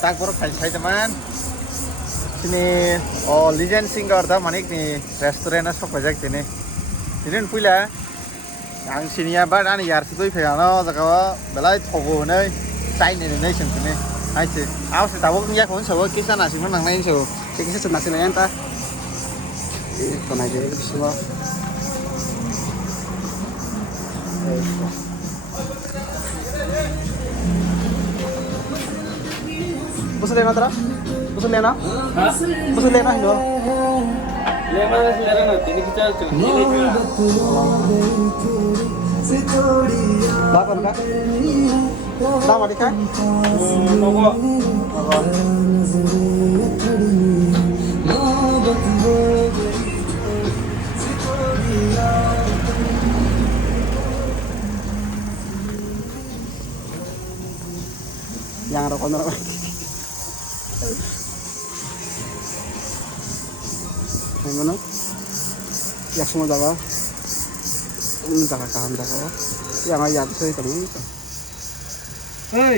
tak borok khai teman. Sini Legend Singer da manik ni restaurant a sok bajak sini. Sini puila ang sini ba ani yar sitoi pheyano jaga belai thogo nei sai nei sini. Ai se aw se tawok nya kon sawo kisa na sing nang nai so. Kisa sa nasi na yan ta. Ito na dyan. Gusto Gusto leना तेरा? Gusto leना? हाँ Gusto leना Hindu? लेना ना तीन की चाल चल ये ले Dah kan kak? Dah mati kak? नोको Yang rokok rokok. Yang mana? Yang semua jaga. Ini jaga kaham jaga. Yang ayat saya teman. Hey,